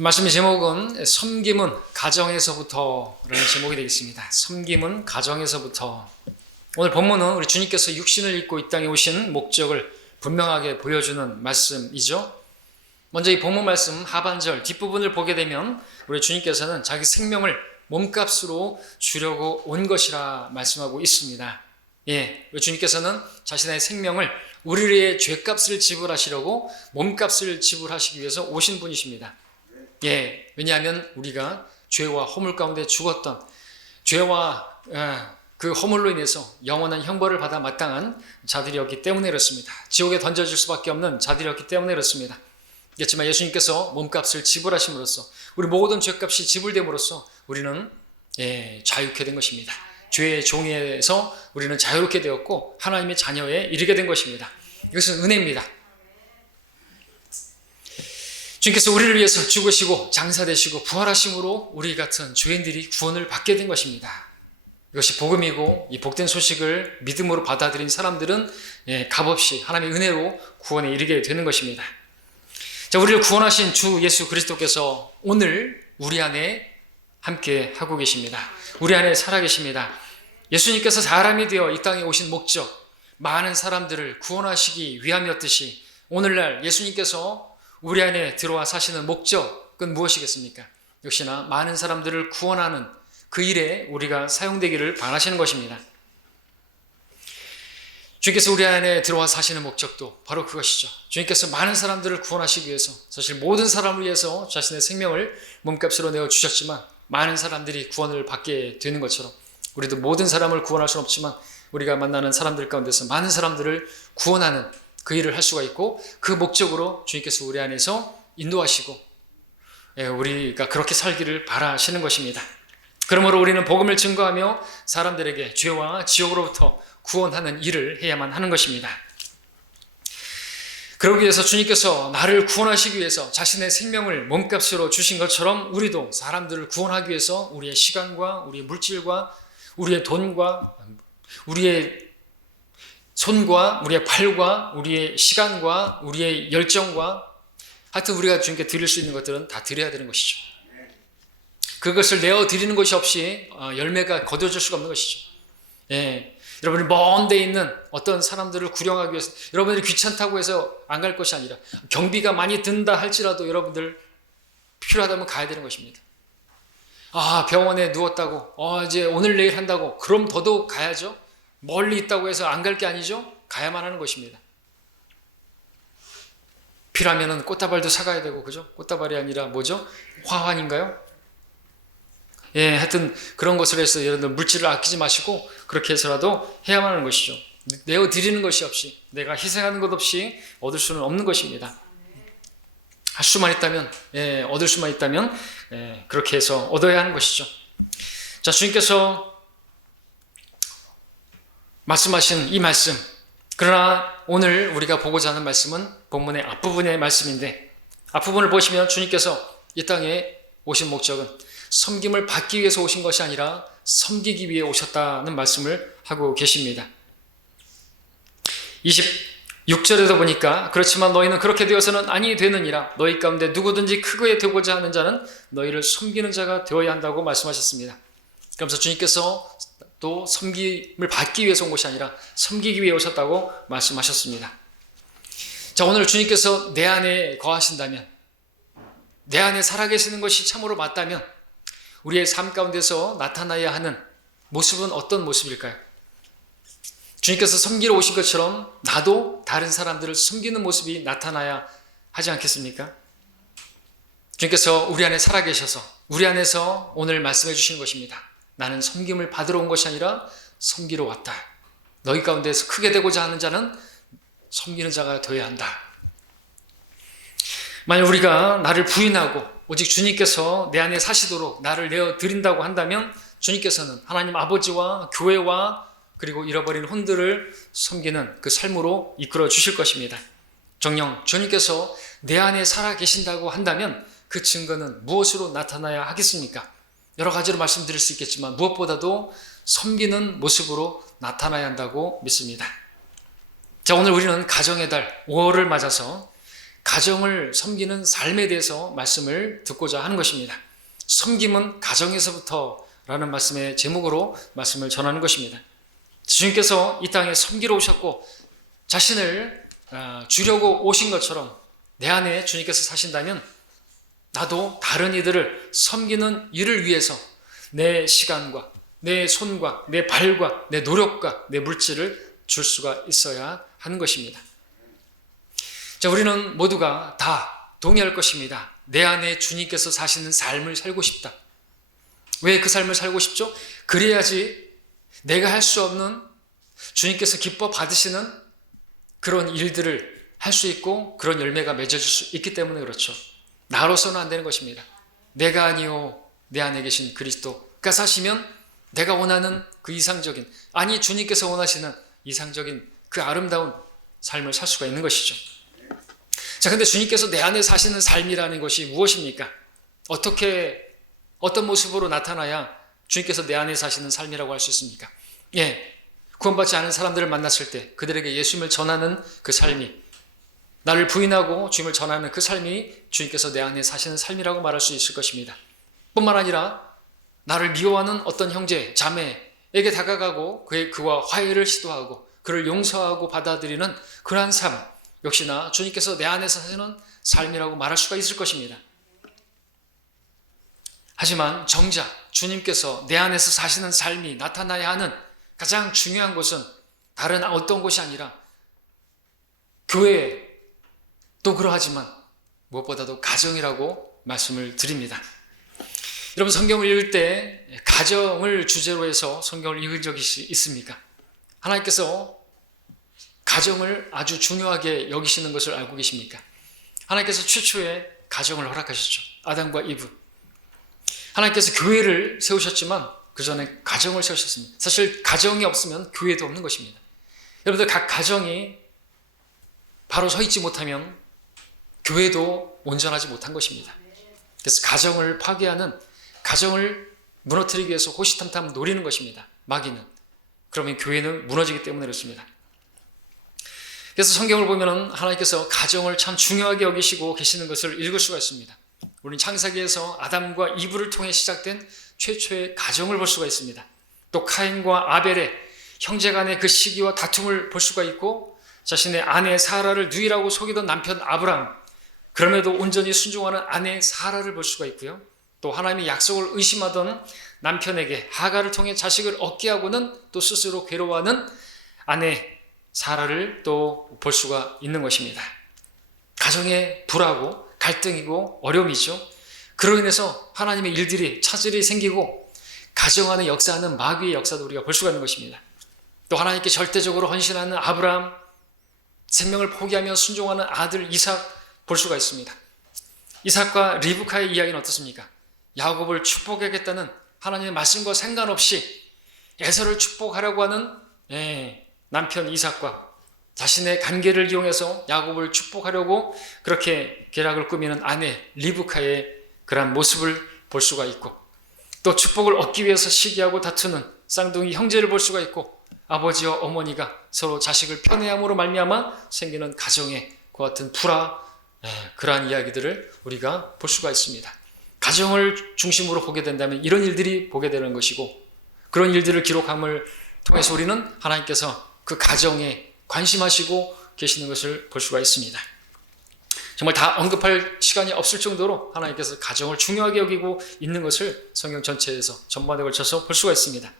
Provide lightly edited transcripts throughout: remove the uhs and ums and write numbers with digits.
말씀의 제목은 섬김은 가정에서부터라는 제목이 되겠습니다. 섬김은 가정에서부터. 오늘 본문은 우리 주님께서 육신을 입고 이 땅에 오신 목적을 분명하게 보여주는 말씀이죠. 먼저 이 본문 말씀 하반절 뒷부분을 보게 되면 우리 주님께서는 자기 생명을 몸값으로 주려고 온 것이라 말씀하고 있습니다. 우리 주님께서는 자신의 생명을 우리의 죄값을 지불하시려고 몸값을 지불하시기 위해서 오신 분이십니다. 왜냐하면 우리가 죄와 허물 가운데 죽었던 죄와 그 허물로 인해서 영원한 형벌을 받아 마땅한 자들이었기 때문에 그렇습니다. 지옥에 던져질 수밖에 없는 자들이었기 때문에 그렇습니다. 그렇지만 예수님께서 몸값을 지불하심으로써 우리 모든 죄값이 지불됨으로써 우리는 자유케 된 것입니다. 죄의 종에서 우리는 자유롭게 되었고 하나님의 자녀에 이르게 된 것입니다. 이것은 은혜입니다. 주님께서 우리를 위해서 죽으시고 장사되시고 부활하심으로 우리 같은 죄인들이 구원을 받게 된 것입니다. 이것이 복음이고 이 복된 소식을 믿음으로 받아들인 사람들은 값없이 하나님의 은혜로 구원에 이르게 되는 것입니다. 자, 우리를 구원하신 주 예수 그리스도께서 오늘 우리 안에 함께 하고 계십니다. 우리 안에 살아 계십니다. 예수님께서 사람이 되어 이 땅에 오신 목적, 많은 사람들을 구원하시기 위함이었듯이 오늘날 예수님께서 우리 안에 들어와 사시는 목적은 무엇이겠습니까? 역시나 많은 사람들을 구원하는 그 일에 우리가 사용되기를 바라시는 것입니다. 주님께서 우리 안에 들어와 사시는 목적도 바로 그것이죠. 주님께서 많은 사람들을 구원하시기 위해서 사실 모든 사람을 위해서 자신의 생명을 몸값으로 내어주셨지만 많은 사람들이 구원을 받게 되는 것처럼 우리도 모든 사람을 구원할 수는 없지만 우리가 만나는 사람들 가운데서 많은 사람들을 구원하는 그 일을 할 수가 있고 그 목적으로 주님께서 우리 안에서 인도하시고 우리가 그렇게 살기를 바라시는 것입니다. 그러므로 우리는 복음을 증거하며 사람들에게 죄와 지옥으로부터 구원하는 일을 해야만 하는 것입니다. 그러기 위해서 주님께서 나를 구원하시기 위해서 자신의 생명을 몸값으로 주신 것처럼 우리도 사람들을 구원하기 위해서 우리의 시간과 우리의 물질과 우리의 돈과 우리의 손과 우리의 팔과 우리의 시간과 우리의 열정과 하여튼 우리가 주님께 드릴 수 있는 것들은 다 드려야 되는 것이죠. 그것을 내어드리는 것이 없이 열매가 거둬질 수가 없는 것이죠. 여러분이 먼 데 있는 어떤 사람들을 구령하기 위해서 여러분들이 귀찮다고 해서 안 갈 것이 아니라 경비가 많이 든다 할지라도 여러분들 필요하다면 가야 되는 것입니다. 병원에 누웠다고 이제 오늘 내일 한다고 그럼 더더욱 가야죠. 멀리 있다고 해서 안 갈 게 아니죠. 가야만 하는 것입니다. 필요하면은 꽃다발도 사가야 되고 그죠? 꽃다발이 아니라 뭐죠? 화환인가요? 하여튼 그런 것을 해서 여러분들 물질을 아끼지 마시고 그렇게 해서라도 해야만 하는 것이죠. 내어드리는 것이 없이 내가 희생하는 것 없이 얻을 수는 없는 것입니다. 할 수만 있다면 얻을 수만 있다면 그렇게 해서 얻어야 하는 것이죠. 자, 주님께서 말씀하신 이 말씀, 그러나 오늘 우리가 보고자 하는 말씀은 본문의 앞부분의 말씀인데 앞부분을 보시면 주님께서 이 땅에 오신 목적은 섬김을 받기 위해서 오신 것이 아니라 섬기기 위해 오셨다는 말씀을 하고 계십니다. 26절에도 보니까 그렇지만 너희는 그렇게 되어서는 아니 되느니라 너희 가운데 누구든지 크게 되고자 하는 자는 너희를 섬기는 자가 되어야 한다고 말씀하셨습니다. 그러면서 주님께서 또 섬김을 받기 위해서 온 것이 아니라 섬기기 위해 오셨다고 말씀하셨습니다. 자, 오늘 주님께서 내 안에 거하신다면 내 안에 살아계시는 것이 참으로 맞다면 우리의 삶 가운데서 나타나야 하는 모습은 어떤 모습일까요? 주님께서 섬기러 오신 것처럼 나도 다른 사람들을 섬기는 모습이 나타나야 하지 않겠습니까? 주님께서 우리 안에 살아계셔서 우리 안에서 오늘 말씀해 주시는 것입니다. 나는 섬김을 받으러 온 것이 아니라 섬기러 왔다. 너희 가운데서 크게 되고자 하는 자는 섬기는 자가 되어야 한다. 만약 우리가 나를 부인하고 오직 주님께서 내 안에 사시도록 나를 내어드린다고 한다면 주님께서는 하나님 아버지와 교회와 그리고 잃어버린 혼들을 섬기는 그 삶으로 이끌어 주실 것입니다. 정녕 주님께서 내 안에 살아 계신다고 한다면 그 증거는 무엇으로 나타나야 하겠습니까? 여러 가지로 말씀드릴 수 있겠지만 무엇보다도 섬기는 모습으로 나타나야 한다고 믿습니다. 자, 오늘 우리는 가정의 달 5월을 맞아서 가정을 섬기는 삶에 대해서 말씀을 듣고자 하는 것입니다. 섬김은 가정에서부터라는 말씀의 제목으로 말씀을 전하는 것입니다. 주님께서 이 땅에 섬기러 오셨고 자신을 주려고 오신 것처럼 내 안에 주님께서 사신다면 나도 다른 이들을 섬기는 일을 위해서 내 시간과 내 손과 내 발과 내 노력과 내 물질을 줄 수가 있어야 하는 것입니다. 자, 우리는 모두가 다 동의할 것입니다. 내 안에 주님께서 사시는 삶을 살고 싶다. 왜 그 삶을 살고 싶죠? 그래야지 내가 할 수 없는 주님께서 기뻐 받으시는 그런 일들을 할 수 있고 그런 열매가 맺어질 수 있기 때문에 그렇죠. 나로서는 안 되는 것입니다. 내가 아니요 내 안에 계신 그리스도가 사시면 내가 원하는 그 이상적인, 아니 주님께서 원하시는 이상적인 그 아름다운 삶을 살 수가 있는 것이죠. 자, 근데 주님께서 내 안에 사시는 삶이라는 것이 무엇입니까? 어떤 모습으로 나타나야 주님께서 내 안에 사시는 삶이라고 할 수 있습니까? 구원받지 않은 사람들을 만났을 때 그들에게 예수님을 전하는 그 삶이, 나를 부인하고 주님을 전하는 그 삶이 주님께서 내 안에 사시는 삶이라고 말할 수 있을 것입니다. 뿐만 아니라 나를 미워하는 어떤 형제, 자매에게 다가가고 그와 화해를 시도하고 그를 용서하고 받아들이는 그러한 삶, 역시나 주님께서 내 안에서 사시는 삶이라고 말할 수가 있을 것입니다. 하지만 정작 주님께서 내 안에서 사시는 삶이 나타나야 하는 가장 중요한 곳은 다른 어떤 곳이 아니라 교회도 그러하지만 무엇보다도 가정이라고 말씀을 드립니다. 여러분, 성경을 읽을 때 가정을 주제로 해서 성경을 읽은 적이 있습니까? 하나님께서 가정을 아주 중요하게 여기시는 것을 알고 계십니까? 하나님께서 최초에 가정을 허락하셨죠. 아담과 이브. 하나님께서 교회를 세우셨지만 그 전에 가정을 세우셨습니다. 사실 가정이 없으면 교회도 없는 것입니다. 여러분들, 각 가정이 바로 서 있지 못하면 교회도 온전하지 못한 것입니다. 그래서 가정을 파괴하는, 가정을 무너뜨리기 위해서 호시탐탐 노리는 것입니다. 마귀는. 그러면 교회는 무너지기 때문에 그렇습니다. 그래서 성경을 보면 하나님께서 가정을 참 중요하게 여기시고 계시는 것을 읽을 수가 있습니다. 우리는 창세기에서 아담과 이브를 통해 시작된 최초의 가정을 볼 수가 있습니다. 또 카인과 아벨의 형제 간의 그 시기와 다툼을 볼 수가 있고, 자신의 아내 사라를 누이라고 속이던 남편 아브람, 그럼에도 온전히 순종하는 아내 사라를 볼 수가 있고요. 또 하나님의 약속을 의심하던 남편에게 하가를 통해 자식을 얻게 하고는 또 스스로 괴로워하는 아내 사라를 또 볼 수가 있는 것입니다. 가정의 불하고 갈등이고 어려움이죠. 그로 인해서 하나님의 일들이 차질이 생기고 가정 안에 역사하는 마귀의 역사도 우리가 볼 수가 있는 것입니다. 또 하나님께 절대적으로 헌신하는 아브라함, 생명을 포기하며 순종하는 아들 이삭 볼 수가 있습니다. 이삭과 리브카의 이야기는 어떻습니까? 야곱을 축복하겠다는 하나님의 말씀과 상관없이 에서를 축복하려고 하는 남편 이삭과 자신의 관계를 이용해서 야곱을 축복하려고 그렇게 계략을 꾸미는 아내 리브카의 그러한 모습을 볼 수가 있고, 또 축복을 얻기 위해서 시기하고 다투는 쌍둥이 형제를 볼 수가 있고, 아버지와 어머니가 서로 자식을 편애함으로 말미암아 생기는 가정의 그와 같은 불화, 그러한 이야기들을 우리가 볼 수가 있습니다. 가정을 중심으로 보게 된다면 이런 일들이 보게 되는 것이고, 그런 일들을 기록함을 통해서 우리는 하나님께서 그 가정에 관심하시고 계시는 것을 볼 수가 있습니다. 정말 다 언급할 시간이 없을 정도로 하나님께서 가정을 중요하게 여기고 있는 것을 성경 전체에서 전반에 걸쳐서 볼 수가 있습니다.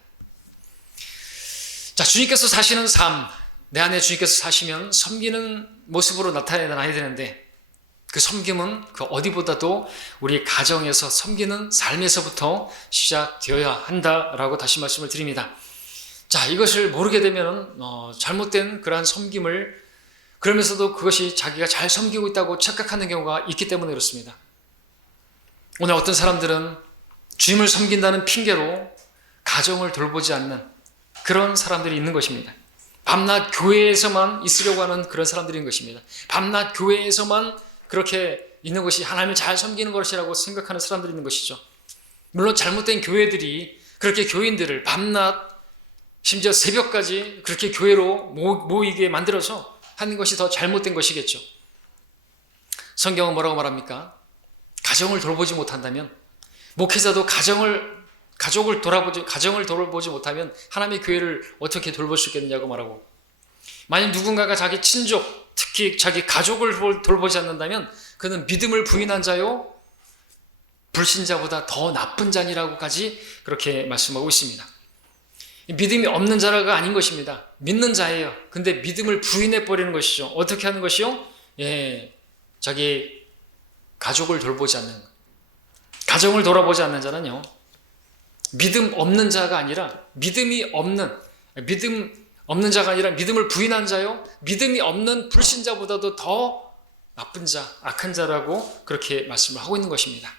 자, 주님께서 사시는 삶, 내 안에 주님께서 사시면 섬기는 모습으로 나타나야 되는데, 그 섬김은 그 어디보다도 우리 가정에서 섬기는 삶에서부터 시작되어야 한다라고 다시 말씀을 드립니다. 자, 이것을 모르게 되면 잘못된 그러한 섬김을, 그러면서도 그것이 자기가 잘 섬기고 있다고 착각하는 경우가 있기 때문에 그렇습니다. 오늘 어떤 사람들은 주님을 섬긴다는 핑계로 가정을 돌보지 않는 그런 사람들이 있는 것입니다. 밤낮 교회에서만 있으려고 하는 그런 사람들인 것입니다. 밤낮 교회에서만 그렇게 있는 것이 하나님을 잘 섬기는 것이라고 생각하는 사람들이 있는 것이죠. 물론 잘못된 교회들이 그렇게 교인들을 밤낮 심지어 새벽까지 그렇게 교회로 모이게 만들어서 하는 것이 더 잘못된 것이겠죠. 성경은 뭐라고 말합니까? 가정을 돌보지 못한다면, 목회자도 가정을 돌보지 못하면 하나님의 교회를 어떻게 돌볼 수 있겠느냐고 말하고, 만약 누군가가 자기 친족, 특히 자기 가족을 돌보지 않는다면 그는 믿음을 부인한 자요, 불신자보다 더 나쁜 자니라고까지 그렇게 말씀하고 있습니다. 믿음이 없는 자가 아닌 것입니다. 믿는 자예요. 근데 믿음을 부인해버리는 것이죠. 어떻게 하는 것이요? 자기 가족을 돌보지 않는, 가정을 돌아보지 않는 자는요, 믿음 없는 자가 아니라 믿음 없는 자가 아니라 믿음을 부인한 자요, 믿음이 없는 불신자보다도 더 나쁜 자, 악한 자라고 그렇게 말씀을 하고 있는 것입니다.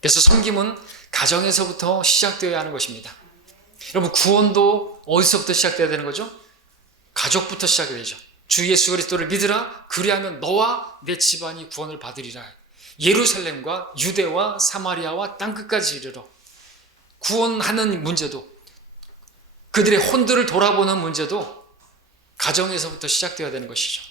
그래서 섬김은 가정에서부터 시작되어야 하는 것입니다. 여러분, 구원도 어디서부터 시작되어야 되는 거죠? 가족부터 시작이 되죠. 주 예수 그리스도를 믿으라, 그리하면 너와 내 집안이 구원을 받으리라. 예루살렘과 유대와 사마리아와 땅끝까지 이르러. 구원하는 문제도, 그들의 혼들을 돌아보는 문제도 가정에서부터 시작되어야 되는 것이죠.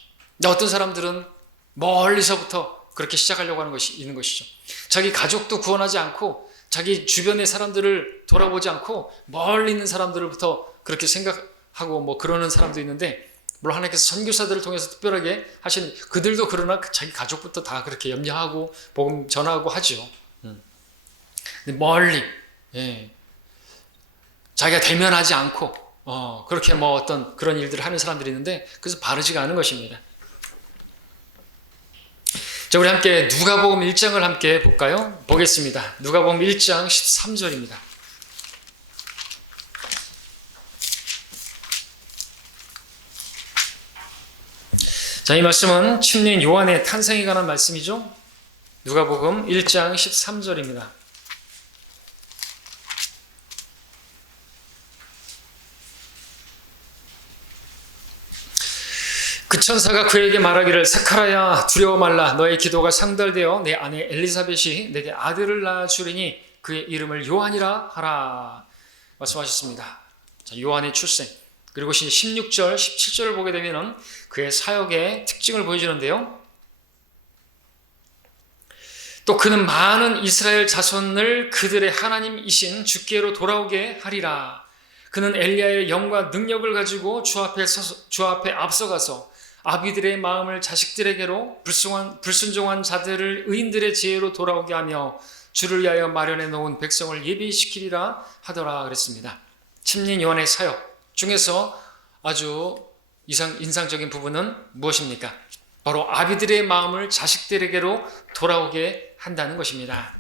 어떤 사람들은 멀리서부터 그렇게 시작하려고 하는 것이 있는 것이죠. 자기 가족도 구원하지 않고 자기 주변의 사람들을 돌아보지 않고 멀리 있는 사람들부터 그렇게 생각하고 그러는 사람도 있는데, 물론 하나님께서 선교사들을 통해서 특별하게 하시는, 그들도 그러나 자기 가족부터 다 그렇게 염려하고 복음 전하고 하죠. 근데 멀리, 자기가 대면하지 않고 그렇게 어떤 그런 일들을 하는 사람들이 있는데, 그래서 바르지가 않은 것입니다. 자, 우리 함께 누가복음 1장을 함께 볼까요? 보겠습니다. 누가복음 1장 13절입니다. 자, 이 말씀은 침례인 요한의 탄생에 관한 말씀이죠. 누가복음 1장 13절입니다. 그 천사가 그에게 말하기를, 사카라야 두려워 말라. 너의 기도가 상달되어 내 아내 엘리사벳이 내게 아들을 낳아주리니 그의 이름을 요한이라 하라 말씀하셨습니다. 자, 요한의 출생, 그리고 16절 17절을 보게 되면 그의 사역의 특징을 보여주는데요. 또 그는 많은 이스라엘 자손을 그들의 하나님이신 주께로 돌아오게 하리라. 그는 엘리야의 영과 능력을 가지고 주 앞에 앞서가서 아비들의 마음을 자식들에게로, 불순종한 자들을 의인들의 지혜로 돌아오게 하며 주를 위하여 마련해 놓은 백성을 예비시키리라 하더라 그랬습니다. 침례인 요한의 사역 중에서 아주 인상적인 부분은 무엇입니까? 바로 아비들의 마음을 자식들에게로 돌아오게 한다는 것입니다.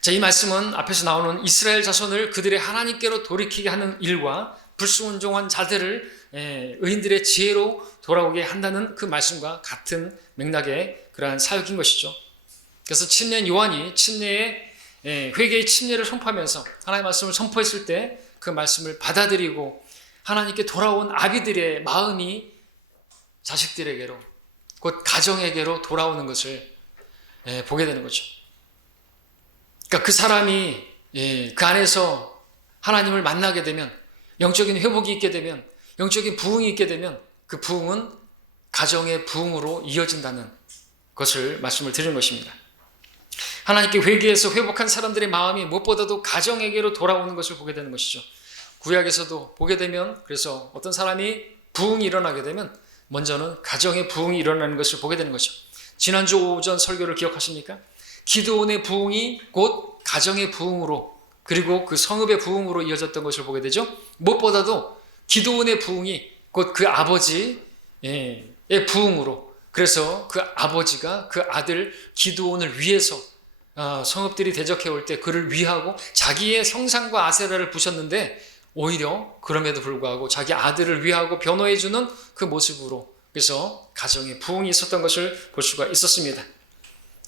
자, 이 말씀은 앞에서 나오는 이스라엘 자손을 그들의 하나님께로 돌이키게 하는 일과 불순종한 자들을 의인들의 지혜로 돌아오게 한다는 그 말씀과 같은 맥락의 그러한 사역인 것이죠. 그래서 침례인 요한이 회개의 침례를 선포하면서 하나님의 말씀을 선포했을 때 그 말씀을 받아들이고 하나님께 돌아온 아비들의 마음이 자식들에게로, 곧 가정에게로 돌아오는 것을 보게 되는 거죠. 그러니까 그 사람이 그 안에서 하나님을 만나게 되면, 영적인 회복이 있게 되면, 영적인 부흥이 있게 되면 그 부흥은 가정의 부흥으로 이어진다는 것을 말씀을 드리는 것입니다. 하나님께 회개해서 회복한 사람들의 마음이 무엇보다도 가정에게로 돌아오는 것을 보게 되는 것이죠. 구약에서도 보게 되면, 그래서 어떤 사람이 부흥이 일어나게 되면 먼저는 가정의 부흥이 일어나는 것을 보게 되는 거죠. 지난주 오전 설교를 기억하십니까? 기드온의 부흥이 곧 가정의 부흥으로, 그리고 그 성읍의 부흥으로 이어졌던 것을 보게 되죠. 무엇보다도 기드온의 부흥이 곧 그 아버지의 부흥으로, 그래서 그 아버지가 그 아들 기드온을 위해서 성읍들이 대적해 올 때 그를 위하고 자기의 성상과 아세라를 부셨는데, 오히려 그럼에도 불구하고 자기 아들을 위하고 변호해주는 그 모습으로, 그래서 가정의 부흥이 있었던 것을 볼 수가 있었습니다.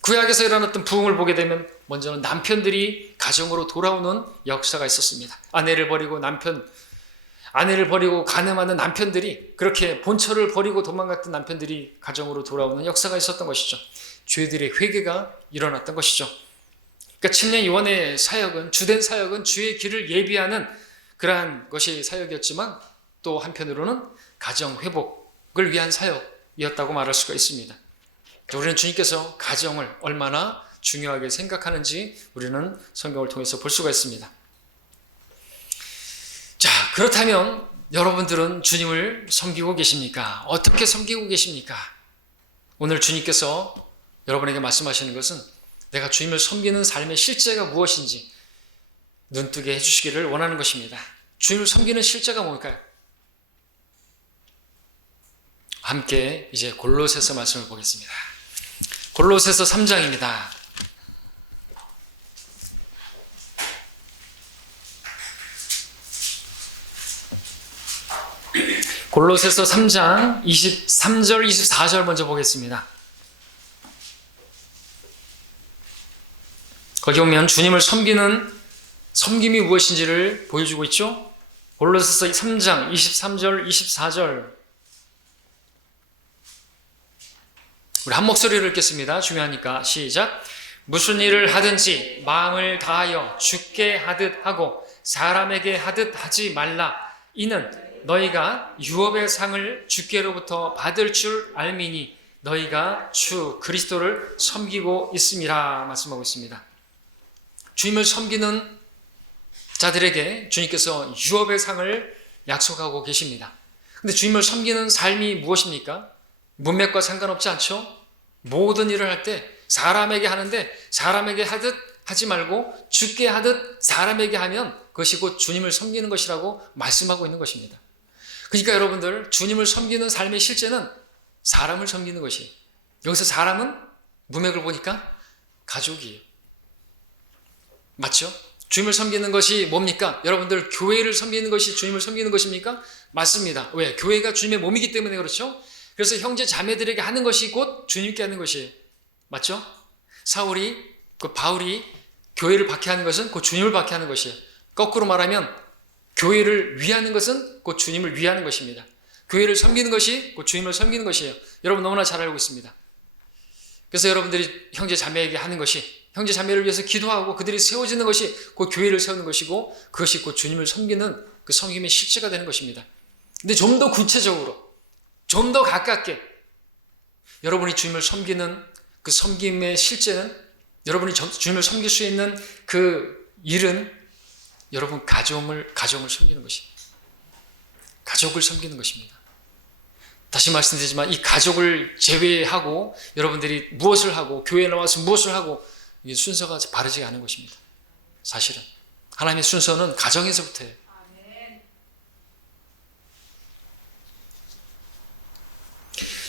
구약에서 일어났던 부흥을 보게 되면 먼저는 남편들이 가정으로 돌아오는 역사가 있었습니다. 아내를 버리고 간음하는 남편들이, 그렇게 본처를 버리고 도망갔던 남편들이 가정으로 돌아오는 역사가 있었던 것이죠. 죄들의 회개가 일어났던 것이죠. 그러니까 침례 요한의 사역은, 주된 사역은 주의 길을 예비하는 그러한 것이 사역이었지만, 또 한편으로는 가정 회복을 위한 사역이었다고 말할 수가 있습니다. 우리는 주님께서 가정을 얼마나 중요하게 생각하는지 우리는 성경을 통해서 볼 수가 있습니다. 자, 그렇다면 여러분들은 주님을 섬기고 계십니까? 어떻게 섬기고 계십니까? 오늘 주님께서 여러분에게 말씀하시는 것은 내가 주님을 섬기는 삶의 실제가 무엇인지 눈뜨게 해주시기를 원하는 것입니다. 주님을 섬기는 실제가 뭘까요? 함께 이제 골로새서 말씀을 보겠습니다. 골로새서 3장입니다. 골로새서 3장 23절 24절 먼저 보겠습니다. 거기 보면 주님을 섬김이 무엇인지를 보여주고 있죠. 골로새서 3장 23절 24절 우리 한 목소리로 읽겠습니다. 중요하니까 시작. 무슨 일을 하든지 마음을 다하여 주께 하듯 하고 사람에게 하듯 하지 말라. 이는 너희가 유업의 상을 주께로부터 받을 줄 알미니 너희가 주 그리스도를 섬기고 있음이라 말씀하고 있습니다. 주님을 섬기는 자들에게 주님께서 유업의 상을 약속하고 계십니다. 근데 주님을 섬기는 삶이 무엇입니까? 문맥과 상관없지 않죠? 모든 일을 할 때 사람에게 하는데 사람에게 하듯 하지 말고 주께 하듯 사람에게 하면 그것이 곧 주님을 섬기는 것이라고 말씀하고 있는 것입니다. 그러니까 여러분들 주님을 섬기는 삶의 실제는 사람을 섬기는 것이에요. 여기서 사람은 문맥을 보니까 가족이에요. 맞죠? 주님을 섬기는 것이 뭡니까? 여러분들 교회를 섬기는 것이 주님을 섬기는 것입니까? 맞습니다. 왜? 교회가 주님의 몸이기 때문에 그렇죠? 그래서 형제 자매들에게 하는 것이 곧 주님께 하는 것이에요. 맞죠? 바울이 교회를 박해하는 것은 곧 주님을 박해하는 것이에요. 거꾸로 말하면 교회를 위하는 것은 곧 주님을 위하는 것입니다. 교회를 섬기는 것이 곧 주님을 섬기는 것이에요. 여러분 너무나 잘 알고 있습니다. 그래서 여러분들이 형제 자매에게 하는 것이 형제 자매를 위해서 기도하고 그들이 세워지는 것이 곧 교회를 세우는 것이고 그것이 곧 주님을 섬기는 그 섬김의 실체가 되는 것입니다. 근데 좀 더 구체적으로 좀 더 가깝게 여러분이 주님을 섬기는 그 섬김의 실제는 여러분이 주님을 섬길 수 있는 그 일은 여러분 가정을 섬기는 것입니다. 가족을 섬기는 것입니다. 다시 말씀드리지만 이 가족을 제외하고 여러분들이 무엇을 하고 교회에 나와서 무엇을 하고 이게 순서가 바르지 않은 것입니다. 사실은 하나님의 순서는 가정에서부터예요.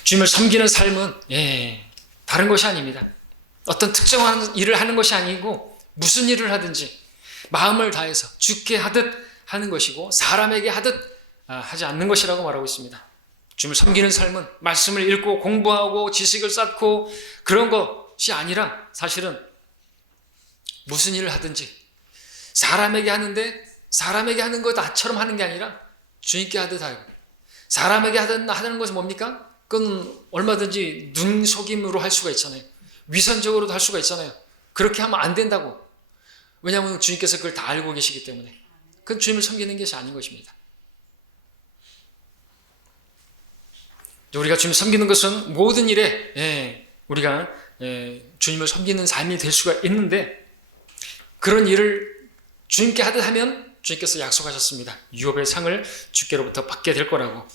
주님을 섬기는 삶은 다른 것이 아닙니다. 어떤 특정한 일을 하는 것이 아니고 무슨 일을 하든지 마음을 다해서 주께 하듯 하는 것이고 사람에게 하듯 하지 않는 것이라고 말하고 있습니다. 주님을 섬기는 삶은 말씀을 읽고 공부하고 지식을 쌓고 그런 것이 아니라 사실은 무슨 일을 하든지 사람에게 하는데 사람에게 하는 것 나처럼 하는 게 아니라 주님께 하듯 하고 사람에게 하는 것은 뭡니까? 그건 얼마든지 눈속임으로 할 수가 있잖아요. 위선적으로도 할 수가 있잖아요. 그렇게 하면 안 된다고. 왜냐하면 주님께서 그걸 다 알고 계시기 때문에. 그건 주님을 섬기는 것이 아닌 것입니다. 우리가 주님을 섬기는 것은 모든 일에 우리가 주님을 섬기는 삶이 될 수가 있는데 그런 일을 주님께 하듯 하면 주님께서 약속하셨습니다. 유업의 상을 주께로부터 받게 될 거라고.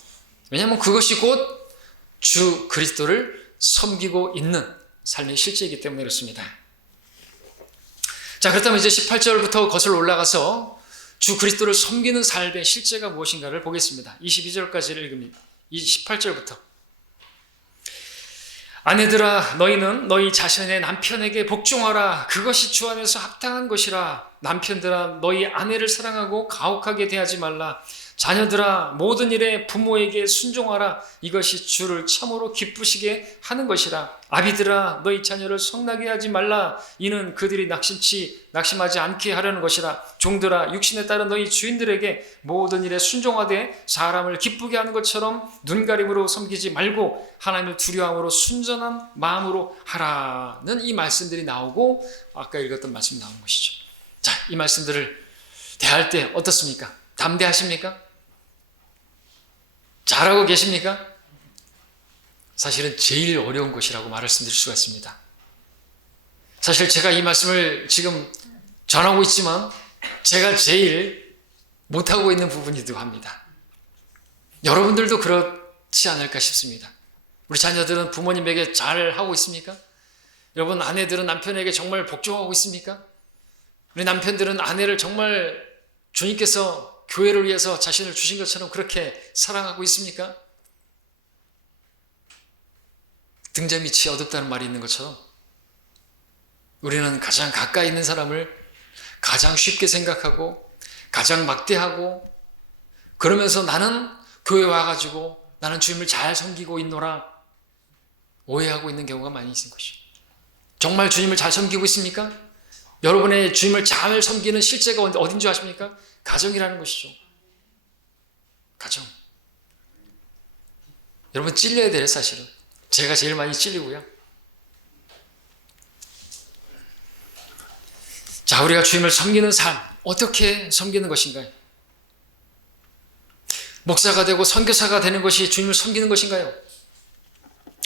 왜냐하면 그것이 곧 주 그리스도를 섬기고 있는 삶의 실제이기 때문에 그렇습니다. 자, 그렇다면 이제 18절부터 거슬러 올라가서 주 그리스도를 섬기는 삶의 실제가 무엇인가를 보겠습니다. 22절까지를 읽습니다. 18절부터 아내들아 너희는 너희 자신의 남편에게 복종하라. 그것이 주 안에서 합당한 것이라. 남편들아 너희 아내를 사랑하고 가혹하게 대하지 말라. 자녀들아 모든 일에 부모에게 순종하라. 이것이 주를 참으로 기쁘시게 하는 것이라. 아비들아 너희 자녀를 성나게 하지 말라. 이는 그들이 낙심하지 않게 하려는 것이라. 종들아 육신에 따른 너희 주인들에게 모든 일에 순종하되 사람을 기쁘게 하는 것처럼 눈가림으로 섬기지 말고 하나님을 두려움으로 순전한 마음으로 하라는 이 말씀들이 나오고 아까 읽었던 말씀이 나오는 것이죠. 자, 이 말씀들을 대할 때 어떻습니까? 담대하십니까? 잘하고 계십니까? 사실은 제일 어려운 것이라고 말씀드릴 수가 있습니다. 사실 제가 이 말씀을 지금 전하고 있지만 제가 제일 못하고 있는 부분이기도 합니다. 여러분들도 그렇지 않을까 싶습니다. 우리 자녀들은 부모님에게 잘 하고 있습니까? 여러분 아내들은 남편에게 정말 복종하고 있습니까? 우리 남편들은 아내를 정말 주님께서 교회를 위해서 자신을 주신 것처럼 그렇게 사랑하고 있습니까? 등잔 밑이 어둡다는 말이 있는 것처럼 우리는 가장 가까이 있는 사람을 가장 쉽게 생각하고 가장 막대하고 그러면서 나는 교회 와가지고 나는 주님을 잘 섬기고 있노라 오해하고 있는 경우가 많이 있는 것이죠. 정말 주님을 잘 섬기고 있습니까? 여러분의 주님을 잘 섬기는 실제가 어딘 줄 아십니까? 가정이라는 것이죠. 가정. 여러분 찔려야 돼요, 사실은. 제가 제일 많이 찔리고요. 자, 우리가 주님을 섬기는 삶, 어떻게 섬기는 것인가요? 목사가 되고 선교사가 되는 것이 주님을 섬기는 것인가요?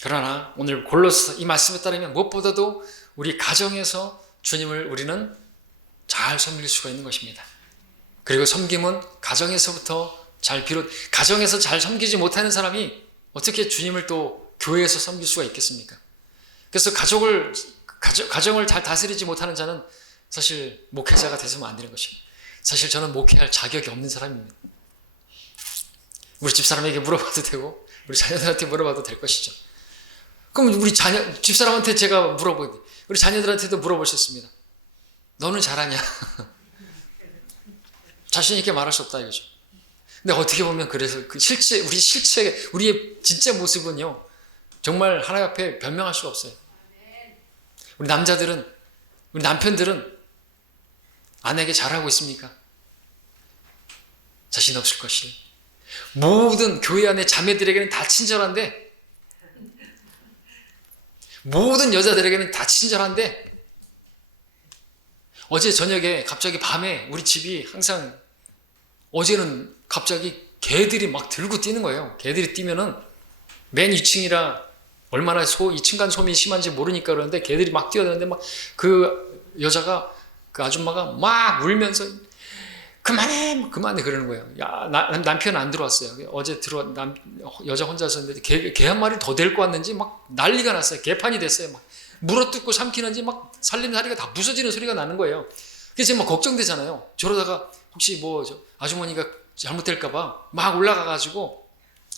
그러나 오늘 골로새 이 말씀에 따르면 무엇보다도 우리 가정에서 주님을 우리는 잘 섬길 수가 있는 것입니다. 그리고 섬김은 가정에서부터 가정에서 잘 섬기지 못하는 사람이 어떻게 주님을 또 교회에서 섬길 수가 있겠습니까? 그래서 가정을 잘 다스리지 못하는 자는 사실 목회자가 되서는 안 되는 것입니다. 사실 저는 목회할 자격이 없는 사람입니다. 우리 집사람에게 물어봐도 되고 우리 자녀들한테 물어봐도 될 것이죠. 그럼 우리 집사람한테 제가 물어보는데 우리 자녀들한테도 물어보셨습니다. 너는 잘하냐? 자신 있게 말할 수 없다 이거죠. 근데 어떻게 보면 그래서 우리의 진짜 모습은요 정말 하나님 앞에 변명할 수가 없어요. 우리 남편들은 아내에게 잘하고 있습니까? 자신 없을 것이에요. 모든 교회 안에 자매들에게는 다 친절한데 모든 여자들에게는 다 친절한데 어제 저녁에 갑자기 밤에 우리 집이 항상 어제는 갑자기 개들이 막 들고 뛰는 거예요. 개들이 뛰면은 맨 2층이라 얼마나 2층간 소음이 심한지 모르니까 그러는데 개들이 막 뛰어드는데 막 그 여자가 그 아줌마가 막 울면서 그만해 그러는 거예요. 야, 남편 안 들어왔어요. 어제 여자 혼자 있었는데 개 한 마리 더 데리고 왔는지 막 난리가 났어요. 개판이 됐어요. 막 물어뜯고 삼키는지 막 살림살이가 다 부서지는 소리가 나는 거예요. 그래서 막 걱정되잖아요. 저러다가 혹시 아주머니가 잘못될까봐 막 올라가가지고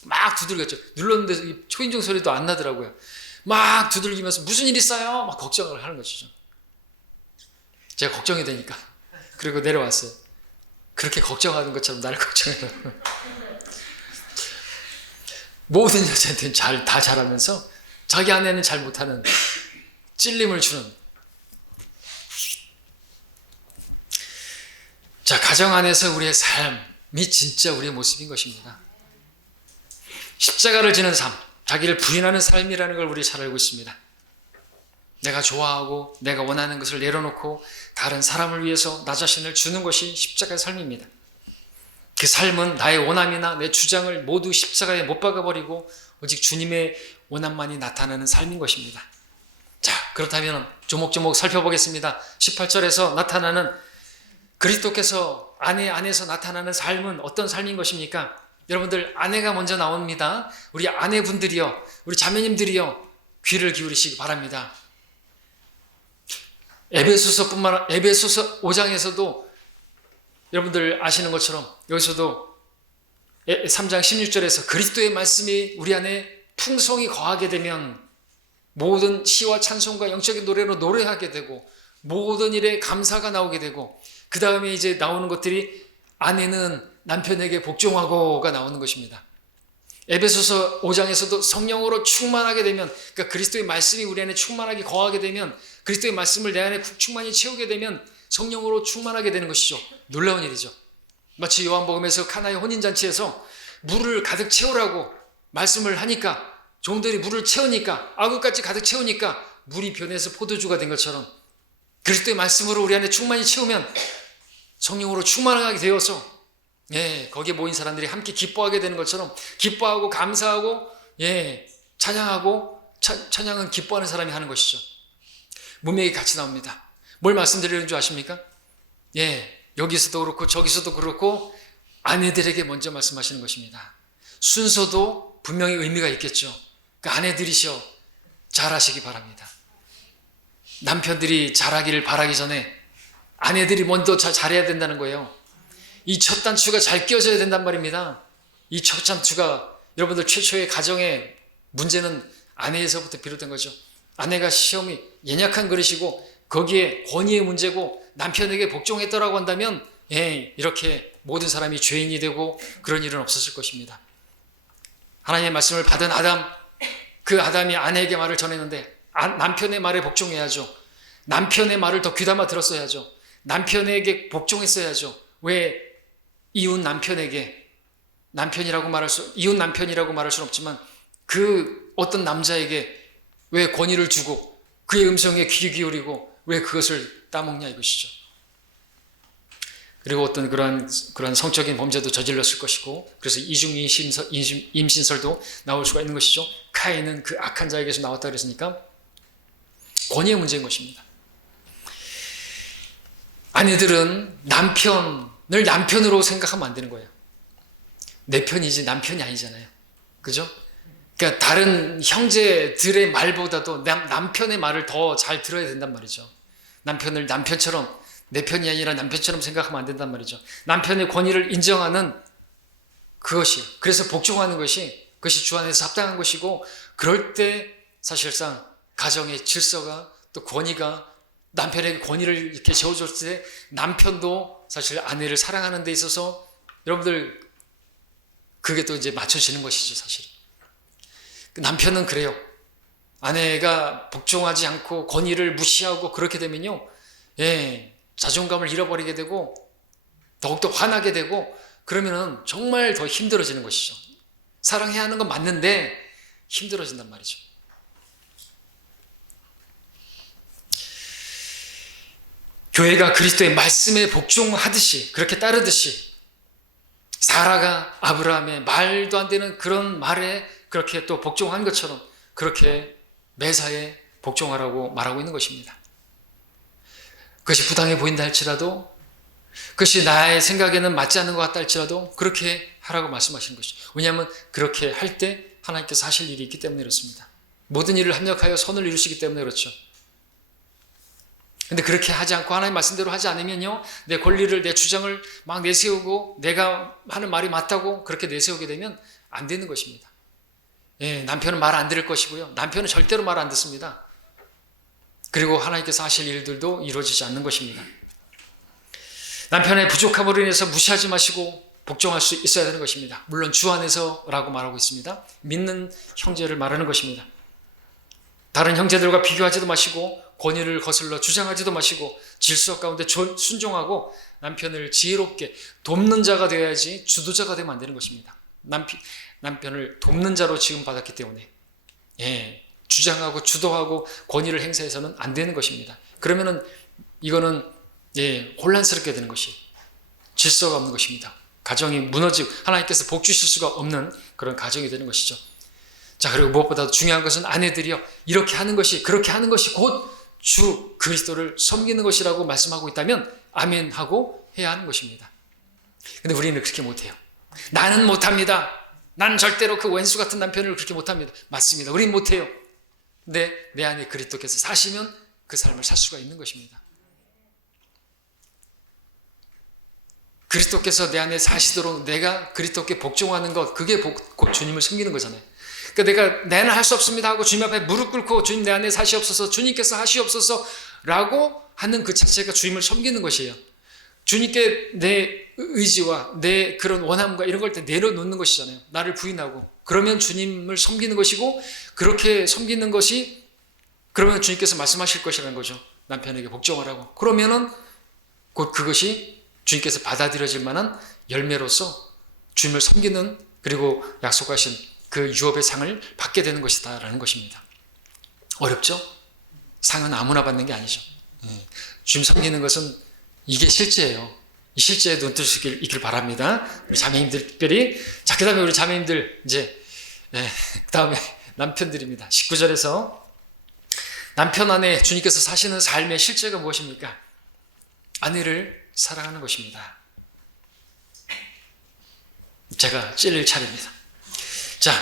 막 두들겼죠. 눌렀는데 초인종 소리도 안 나더라고요. 막 두들기면서 무슨 일 있어요? 막 걱정을 하는 것이죠. 제가 걱정이 되니까 그리고 내려왔어요. 그렇게 걱정하는 것처럼 나를 걱정해요. 모든 여자한테는 다 잘하면서 자기 아내는 잘 못하는 찔림을 주는. 자, 가정 안에서 우리의 삶이 진짜 우리의 모습인 것입니다. 십자가를 지는 삶, 자기를 부인하는 삶이라는 걸 우리 잘 알고 있습니다. 내가 좋아하고 내가 원하는 것을 내려놓고 다른 사람을 위해서 나 자신을 주는 것이 십자가의 삶입니다. 그 삶은 나의 원함이나 내 주장을 모두 십자가에 못 박아버리고 오직 주님의 원함만이 나타나는 삶인 것입니다. 자, 그렇다면 조목조목 살펴보겠습니다. 18절에서 나타나는 그리스도께서 아내 안에서 나타나는 삶은 어떤 삶인 것입니까? 여러분들 아내가 먼저 나옵니다. 우리 아내분들이요, 우리 자매님들이요, 귀를 기울이시기 바랍니다. 에베소서 5장에서도 여러분들 아시는 것처럼 여기서도 3장 16절에서 그리스도의 말씀이 우리 안에 풍성히 거하게 되면 모든 시와 찬송과 영적인 노래로 노래하게 되고 모든 일에 감사가 나오게 되고 그 다음에 이제 나오는 것들이 아내는 남편에게 복종하고가 나오는 것입니다. 에베소서 5장에서도 성령으로 충만하게 되면, 그러니까 그리스도의 말씀이 우리 안에 충만하게 거하게 되면, 그리스도의 말씀을 내 안에 충만히 채우게 되면 성령으로 충만하게 되는 것이죠. 놀라운 일이죠. 마치 요한복음에서 카나의 혼인잔치에서 물을 가득 채우라고 말씀을 하니까 종들이 물을 채우니까 아구까지 가득 채우니까 물이 변해서 포도주가 된 것처럼 그리스도의 말씀으로 우리 안에 충만히 채우면 성령으로 충만하게 되어서 거기에 모인 사람들이 함께 기뻐하게 되는 것처럼 기뻐하고 감사하고 찬양하고 찬양은 기뻐하는 사람이 하는 것이죠. 문맥이 같이 나옵니다. 뭘 말씀드리는 줄 아십니까? 예, 여기서도 그렇고 저기서도 그렇고 아내들에게 먼저 말씀하시는 것입니다. 순서도 분명히 의미가 있겠죠. 그 아내들이셔 잘하시기 바랍니다. 남편들이 잘하기를 바라기 전에 아내들이 먼저 잘해야 된다는 거예요. 이 첫 단추가 잘 끼워져야 된단 말입니다. 이 첫 단추가 여러분들 최초의 가정의 문제는 아내에서부터 비롯된 거죠. 아내가 시험이 연약한 그릇이고 거기에 권위의 문제고 남편에게 복종했더라고 한다면 이렇게 모든 사람이 죄인이 되고 그런 일은 없었을 것입니다. 하나님의 말씀을 받은 아담, 그 아담이 아내에게 말을 전했는데 남편의 말에 복종해야죠. 남편의 말을 더 귀담아 들었어야죠. 남편에게 복종했어야죠. 왜 이웃 남편에게 이웃 남편이라고 말할 수는 없지만 그 어떤 남자에게 왜 권위를 주고 그의 음성에 귀 기울이고 왜 그것을 따먹냐 이것이죠. 그리고 어떤 그런 성적인 범죄도 저질렀을 것이고 그래서 이중 임신설도 나올 수가 있는 것이죠. 카인은 그 악한 자에게서 나왔다 그랬으니까 권위의 문제인 것입니다. 아내들은 남편을 남편으로 생각하면 안 되는 거예요. 내 편이지 남편이 아니잖아요. 그죠? 그러니까 다른 형제들의 말보다도 남편의 말을 더 잘 들어야 된단 말이죠. 남편을 남편처럼 내 편이 아니라 남편처럼 생각하면 안 된단 말이죠. 남편의 권위를 인정하는 그것이요. 그래서 복종하는 그것이 주 안에서 합당한 것이고 그럴 때 사실상 가정의 질서가 또 권위가 남편에게 권위를 이렇게 세워줬을 때 남편도 사실 아내를 사랑하는 데 있어서 여러분들 그게 또 이제 맞춰지는 것이죠, 사실. 남편은 그래요. 아내가 복종하지 않고 권위를 무시하고 그렇게 되면요, 자존감을 잃어버리게 되고 더욱더 화나게 되고 그러면은 정말 더 힘들어지는 것이죠. 사랑해야 하는 건 맞는데 힘들어진단 말이죠. 교회가 그리스도의 말씀에 복종하듯이 그렇게 따르듯이 사라가 아브라함의 말도 안 되는 그런 말에 그렇게 또 복종한 것처럼 그렇게 매사에 복종하라고 말하고 있는 것입니다. 그것이 부당해 보인다 할지라도 그것이 나의 생각에는 맞지 않는 것 같다 할지라도 그렇게 하라고 말씀하시는 것이죠. 왜냐하면 그렇게 할 때 하나님께서 하실 일이 있기 때문에 그렇습니다. 모든 일을 합력하여 선을 이루시기 때문에 그렇죠. 근데 그렇게 하지 않고 하나님 말씀대로 하지 않으면요, 내 권리를, 내 주장을 막 내세우고 내가 하는 말이 맞다고 그렇게 내세우게 되면 안 되는 것입니다. 남편은 말 안 들을 것이고요. 남편은 절대로 말 안 듣습니다. 그리고 하나님께서 하실 일들도 이루어지지 않는 것입니다. 남편의 부족함으로 인해서 무시하지 마시고 복종할 수 있어야 되는 것입니다. 물론 주 안에서라고 말하고 있습니다. 믿는 형제를 말하는 것입니다. 다른 형제들과 비교하지도 마시고 권위를 거슬러 주장하지도 마시고 질서 가운데 순종하고 남편을 지혜롭게 돕는 자가 되어야지 주도자가 되면 안 되는 것입니다. 남편을 돕는 자로 지음받았기 때문에 주장하고 주도하고 권위를 행사해서는 안 되는 것입니다. 그러면은 이거는 혼란스럽게 되는 것이 질서가 없는 것입니다. 가정이 무너지고 하나님께서 복 주실 수가 없는 그런 가정이 되는 것이죠. 자, 그리고 무엇보다도 중요한 것은 아내들이요, 이렇게 하는 것이, 그렇게 하는 것이 곧 주 그리스도를 섬기는 것이라고 말씀하고 있다면 아멘 하고 해야 하는 것입니다. 근데 우리는 그렇게 못해요. 나는 못합니다. 난 절대로 그 왼수 같은 남편을 그렇게 못합니다. 맞습니다. 우린 못해요. 근데 내 안에 그리스도께서 사시면 그 삶을 살 수가 있는 것입니다. 그리스도께서 내 안에 사시도록 내가 그리스도께 복종하는 것, 그게 곧 주님을 섬기는 거잖아요. 그러니까 내가 할 수 없습니다 하고 주님 앞에 무릎 꿇고 주님 내 안에 사시옵소서, 주님께서 하시옵소서 라고 하는 그 자체가 주님을 섬기는 것이에요. 주님께 내 의지와 내 그런 원함과 이런 걸 때 내려놓는 것이잖아요. 나를 부인하고 그러면 주님을 섬기는 것이고, 그렇게 섬기는 것이 그러면 주님께서 말씀하실 것이라는 거죠. 남편에게 복종하라고. 그러면은 곧 그것이 주님께서 받아들여질 만한 열매로서 주님을 섬기는, 그리고 약속하신 그 유업의 상을 받게 되는 것이다 라는 것입니다. 어렵죠? 상은 아무나 받는 게 아니죠. 주님 섬기는 것은 이게 실제예요. 이 실제에 눈뜨실 있길 바랍니다. 우리 자매님들 특별히. 자, 그 다음에 우리 자매님들 이제 그 다음에 남편들입니다. 19절에서 남편 안에 주님께서 사시는 삶의 실제가 무엇입니까? 아내를 사랑하는 것입니다. 제가 찔릴 차례입니다. 자,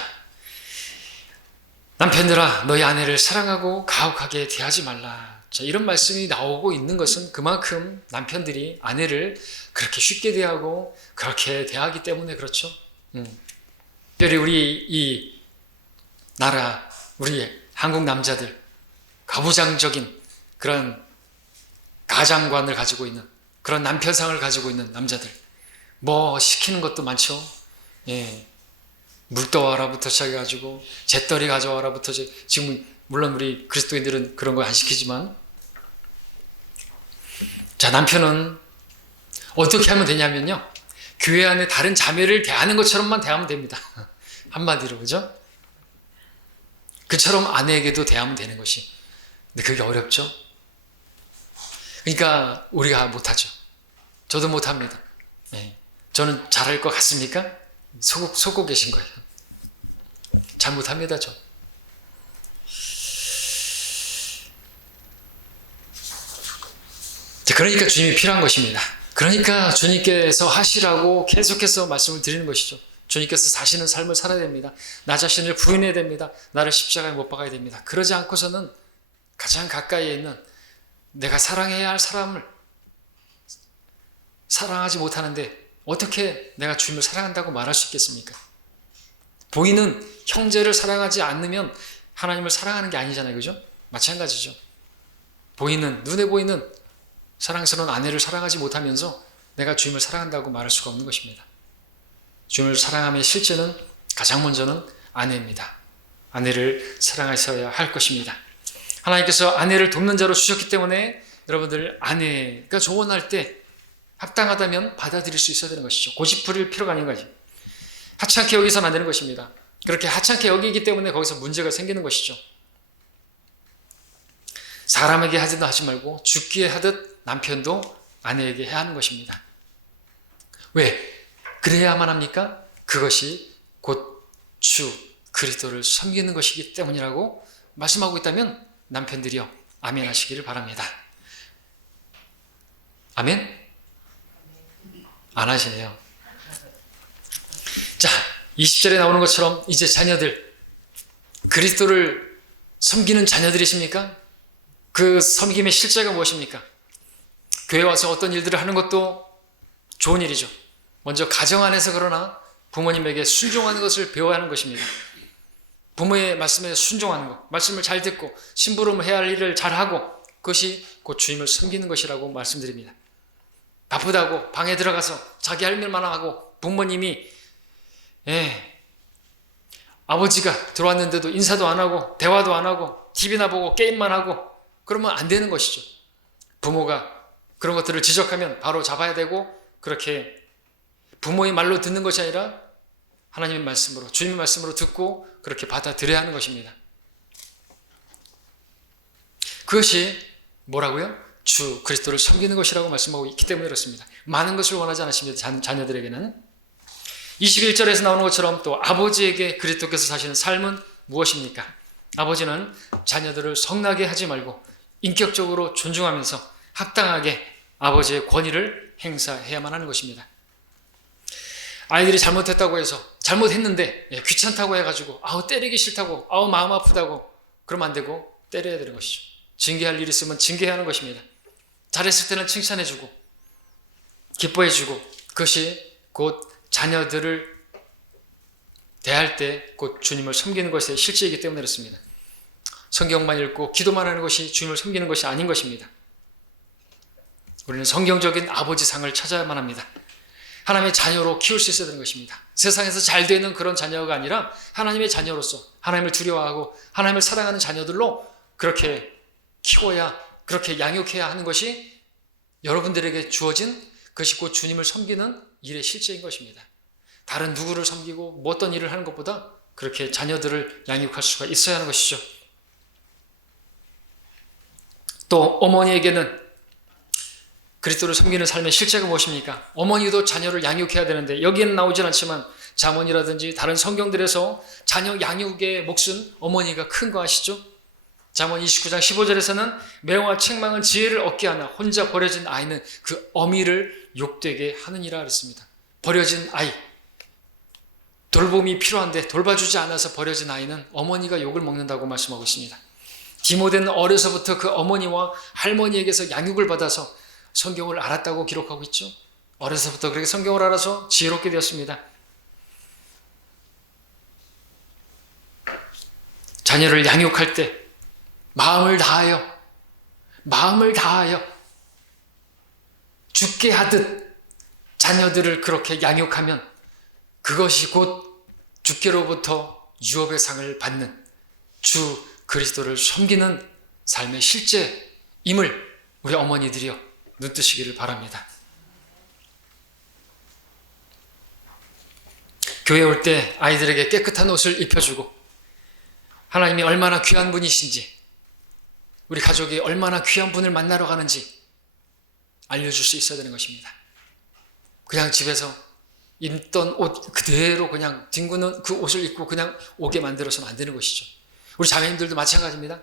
남편들아 너희 아내를 사랑하고 가혹하게 대하지 말라. 자, 이런 말씀이 나오고 있는 것은 그만큼 남편들이 아내를 그렇게 쉽게 대하고 그렇게 대하기 때문에 그렇죠. 특별히 우리 이 나라, 우리 한국 남자들 가부장적인 그런 가장관을 가지고 있는 그런 남편상을 가지고 있는 남자들 뭐 시키는 것도 많죠. 예. 물 떠와라부터 시작해가지고 잿더리 가져와라부터 지금 물론 우리 그리스도인들은 그런 거 안 시키지만 자 남편은 어떻게 하면 되냐면요 교회 안에 다른 자매를 대하는 것처럼만 대하면 됩니다. 한마디로 그죠? 그처럼 아내에게도 대하면 되는 것이 근데 그게 어렵죠. 그러니까 우리가 못하죠. 저도 못합니다. 예. 저는 잘할 것 같습니까? 속고 계신 거예요. 잘 못합니다, 저. 그러니까 주님이 필요한 것입니다. 그러니까 주님께서 하시라고 계속해서 말씀을 드리는 것이죠. 주님께서 사시는 삶을 살아야 됩니다. 나 자신을 부인해야 됩니다. 나를 십자가에 못 박아야 됩니다. 그러지 않고서는 가장 가까이에 있는 내가 사랑해야 할 사람을 사랑하지 못하는데 어떻게 내가 주님을 사랑한다고 말할 수 있겠습니까? 보이는 형제를 사랑하지 않으면 하나님을 사랑하는 게 아니잖아요. 그죠? 마찬가지죠. 눈에 보이는 사랑스러운 아내를 사랑하지 못하면서 내가 주님을 사랑한다고 말할 수가 없는 것입니다. 주님을 사랑함의 실제는 가장 먼저는 아내입니다. 아내를 사랑하셔야 할 것입니다. 하나님께서 아내를 돕는 자로 주셨기 때문에 여러분들 아내가 조언할 때 합당하다면 받아들일 수 있어야 되는 것이죠. 고집 부릴 필요가 아닌 거지. 하찮게 여기서는 안 되는 것입니다. 그렇게 하찮게 여기기 때문에 거기서 문제가 생기는 것이죠. 사람에게 하듯 하지 말고 죽기에 하듯 남편도 아내에게 해야 하는 것입니다. 왜? 그래야만 합니까? 그것이 곧 주 그리스도를 섬기는 것이기 때문이라고 말씀하고 있다면 남편들이여 아멘 하시기를 바랍니다. 아멘? 안 하시네요. 자, 20절에 나오는 것처럼 이제 자녀들 그리스도를 섬기는 자녀들이십니까? 그 섬김의 실제가 무엇입니까? 교회 와서 어떤 일들을 하는 것도 좋은 일이죠. 먼저 가정 안에서 그러나 부모님에게 순종하는 것을 배워야 하는 것입니다. 부모의 말씀에 순종하는 것, 말씀을 잘 듣고 심부름 해야 할 일을 잘하고 그것이 곧 주님을 섬기는 것이라고 말씀드립니다. 바쁘다고 방에 들어가서 자기 할 일만 하고 부모님이 아버지가 들어왔는데도 인사도 안 하고 대화도 안 하고 TV나 보고 게임만 하고 그러면 안 되는 것이죠. 부모가 그런 것들을 지적하면 바로 잡아야 되고 그렇게 부모의 말로 듣는 것이 아니라 하나님의 말씀으로 주님의 말씀으로 듣고 그렇게 받아들여야 하는 것입니다. 그것이 뭐라고요? 주 그리스도를 섬기는 것이라고 말씀하고 있기 때문에 그렇습니다. 많은 것을 원하지 않으십니다. 자녀들에게는 21절에서 나오는 것처럼 또 아버지에게 그리스도께서 사시는 삶은 무엇입니까? 아버지는 자녀들을 성나게 하지 말고 인격적으로 존중하면서 합당하게 아버지의 권위를 행사해야만 하는 것입니다. 아이들이 잘못했다고 해서 잘못했는데 귀찮다고 해가지고 때리기 싫다고 마음 아프다고 그러면 안 되고 때려야 되는 것이죠. 징계할 일 있으면 징계해야 하는 것입니다. 잘했을 때는 칭찬해주고 기뻐해주고 그것이 곧 자녀들을 대할 때 곧 주님을 섬기는 것의 실제이기 때문에 그렇습니다. 성경만 읽고 기도만 하는 것이 주님을 섬기는 것이 아닌 것입니다. 우리는 성경적인 아버지 상을 찾아야만 합니다. 하나님의 자녀로 키울 수 있어야 되는 것입니다. 세상에서 잘 되는 그런 자녀가 아니라 하나님의 자녀로서 하나님을 두려워하고 하나님을 사랑하는 자녀들로 그렇게 키워야 그렇게 양육해야 하는 것이 여러분들에게 주어진 그것이 곧 주님을 섬기는 일의 실제인 것입니다. 다른 누구를 섬기고 뭐 어떤 일을 하는 것보다 그렇게 자녀들을 양육할 수가 있어야 하는 것이죠. 또 어머니에게는 그리스도를 섬기는 삶의 실제가 무엇입니까? 어머니도 자녀를 양육해야 되는데 여기에는 나오진 않지만 잠언이라든지 다른 성경들에서 자녀 양육의 몫은 어머니가 큰 거 아시죠? 잠언 29장 15절에서는 매와 책망은 지혜를 얻게 하나 혼자 버려진 아이는 그 어미를 욕되게 하느니라 그랬습니다. 버려진 아이, 돌봄이 필요한데 돌봐주지 않아서 버려진 아이는 어머니가 욕을 먹는다고 말씀하고 있습니다. 디모데는 어려서부터 그 어머니와 할머니에게서 양육을 받아서 성경을 알았다고 기록하고 있죠. 어려서부터 그렇게 성경을 알아서 지혜롭게 되었습니다. 자녀를 양육할 때 마음을 다하여 죽게 하듯 자녀들을 그렇게 양육하면 그것이 곧 주께로부터 유업의 상을 받는 주 그리스도를 섬기는 삶의 실제임을 우리 어머니들이여 눈뜨시기를 바랍니다. 교회 올 때 아이들에게 깨끗한 옷을 입혀주고 하나님이 얼마나 귀한 분이신지, 우리 가족이 얼마나 귀한 분을 만나러 가는지 알려줄 수 있어야 되는 것입니다. 그냥 집에서 입던 옷 그대로 그냥 뒹구는 그 옷을 입고 그냥 오게 만들어서는 안 되는 것이죠. 우리 자매님들도 마찬가지입니다.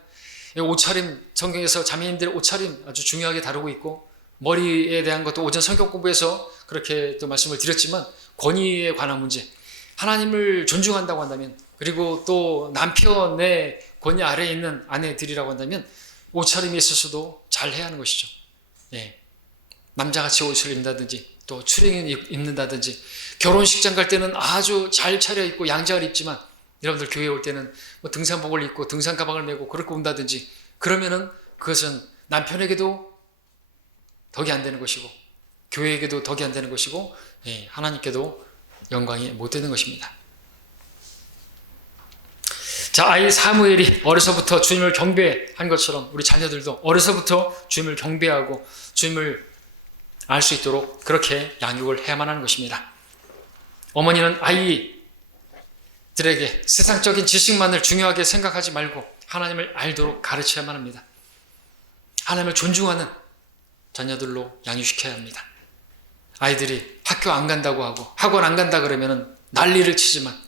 옷차림, 성경에서 자매님들의 옷차림 아주 중요하게 다루고 있고, 머리에 대한 것도 오전 성경 공부에서 그렇게 또 말씀을 드렸지만, 권위에 관한 문제, 하나님을 존중한다고 한다면, 그리고 또 남편의 권위 아래에 있는 아내들이라고 한다면 옷차림에 있어서도 잘 해야 하는 것이죠. 예. 남자같이 옷을 입는다든지 또 추리닝 입는다든지, 결혼식장 갈 때는 아주 잘 차려입고 양장을 입지만 여러분들 교회에 올 때는 뭐 등산복을 입고 등산 가방을 메고 그렇게 온다든지, 그러면은 그것은 남편에게도 덕이 안 되는 것이고 교회에게도 덕이 안 되는 것이고, 예, 하나님께도 영광이 못 되는 것입니다. 자, 아이 사무엘이 어려서부터 주님을 경배한 것처럼 우리 자녀들도 어려서부터 주님을 경배하고 주님을 알 수 있도록 그렇게 양육을 해야만 하는 것입니다. 어머니는 아이들에게 세상적인 지식만을 중요하게 생각하지 말고 하나님을 알도록 가르쳐야만 합니다. 하나님을 존중하는 자녀들로 양육시켜야 합니다. 아이들이 학교 안 간다고 하고 학원 안 간다 그러면은 난리를 치지만,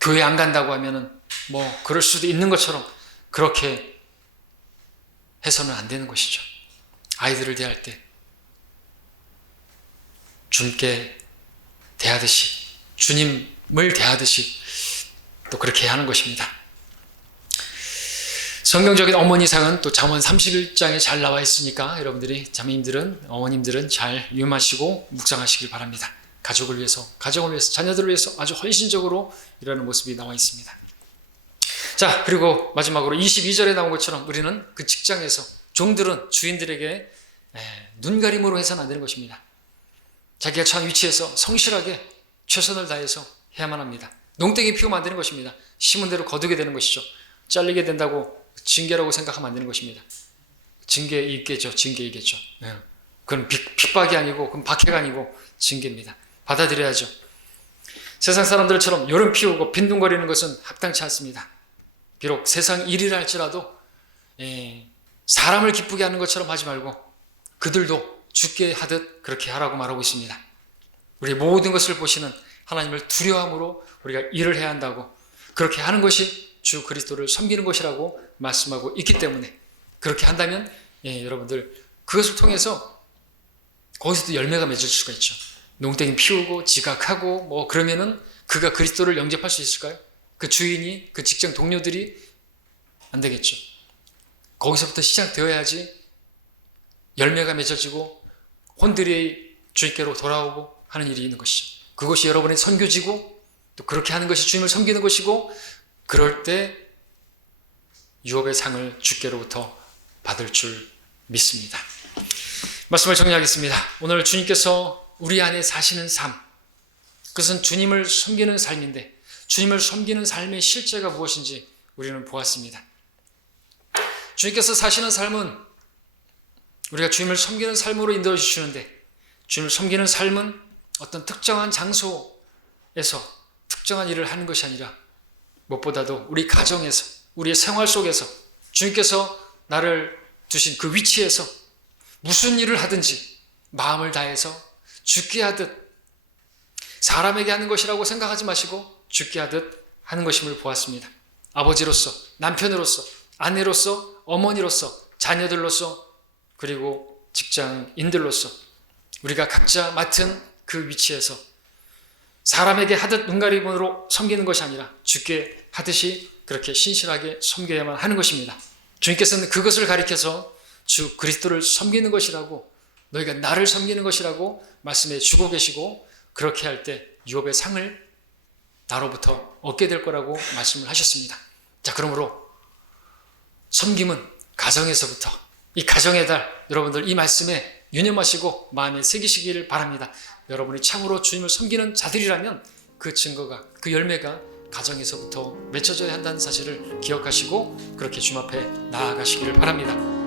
교회 안 간다고 하면은 뭐 그럴 수도 있는 것처럼 그렇게 해서는 안 되는 것이죠. 아이들을 대할 때 주님께 대하듯이, 주님을 대하듯이 또 그렇게 해야 하는 것입니다. 성경적인 어머니상은 또 잠언 31장에 잘 나와 있으니까 여러분들이, 자매님들은, 어머님들은 잘 유념하시고 묵상하시길 바랍니다. 가족을 위해서, 가정을 위해서, 자녀들을 위해서 아주 헌신적으로 일하는 모습이 나와 있습니다. 자, 그리고 마지막으로 22절에 나온 것처럼 우리는 그 직장에서 종들은 주인들에게 눈가림으로 해서는 안 되는 것입니다. 자기가 처한 위치에서 성실하게 최선을 다해서 해야만 합니다. 농땡이 피우면 안 되는 것입니다. 심은 대로 거두게 되는 것이죠. 잘리게 된다고 징계라고 생각하면 안 되는 것입니다. 징계이겠죠. 징계이겠죠. 그건 핍박이 아니고, 그건 박해가 아니고 징계입니다. 받아들여야죠. 세상 사람들처럼 요름 피우고 빈둥거리는 것은 합당치 않습니다. 비록 세상 일이라 할지라도 사람을 기쁘게 하는 것처럼 하지 말고 그들도 죽게 하듯 그렇게 하라고 말하고 있습니다. 우리 모든 것을 보시는 하나님을 두려움으로 우리가 일을 해야 한다고, 그렇게 하는 것이 주 그리스도를 섬기는 것이라고 말씀하고 있기 때문에, 그렇게 한다면 여러분들 그것을 통해서 거기서도 열매가 맺을 수가 있죠. 농땡이 피우고 지각하고 뭐 그러면은 그가 그리스도를 영접할 수 있을까요? 그 주인이, 그 직장 동료들이 안 되겠죠. 거기서부터 시작되어야지 열매가 맺어지고 혼들이 주님께로 돌아오고 하는 일이 있는 것이죠. 그것이 여러분의 선교지고, 또 그렇게 하는 것이 주님을 섬기는 것이고, 그럴 때 유업의 상을 주께로부터 받을 줄 믿습니다. 말씀을 정리하겠습니다. 오늘 주님께서 우리 안에 사시는 삶, 그것은 주님을 섬기는 삶인데, 주님을 섬기는 삶의 실제가 무엇인지 우리는 보았습니다. 주님께서 사시는 삶은 우리가 주님을 섬기는 삶으로 인도해 주시는데, 주님을 섬기는 삶은 어떤 특정한 장소에서 특정한 일을 하는 것이 아니라 무엇보다도 우리 가정에서, 우리의 생활 속에서 주님께서 나를 두신 그 위치에서 무슨 일을 하든지 마음을 다해서 죽게 하듯 사람에게 하는 것이라고 생각하지 마시고 주께 하듯 하는 것임을 보았습니다. 아버지로서, 남편으로서, 아내로서, 어머니로서, 자녀들로서, 그리고 직장인들로서 우리가 각자 맡은 그 위치에서 사람에게 하듯 눈가림으로 섬기는 것이 아니라 주께 하듯이 그렇게 신실하게 섬겨야만 하는 것입니다. 주님께서는 그것을 가리켜서 주 그리스도를 섬기는 것이라고, 너희가 나를 섬기는 것이라고 말씀해 주고 계시고, 그렇게 할 때 유업의 상을 나로부터 얻게 될 거라고 말씀을 하셨습니다. 자, 그러므로 섬김은 가정에서부터, 이 가정의 달, 여러분들 이 말씀에 유념하시고 마음에 새기시기를 바랍니다. 여러분이 참으로 주님을 섬기는 자들이라면 그 증거가, 그 열매가 가정에서부터 맺혀져야 한다는 사실을 기억하시고 그렇게 주님 앞에 나아가시기를 바랍니다.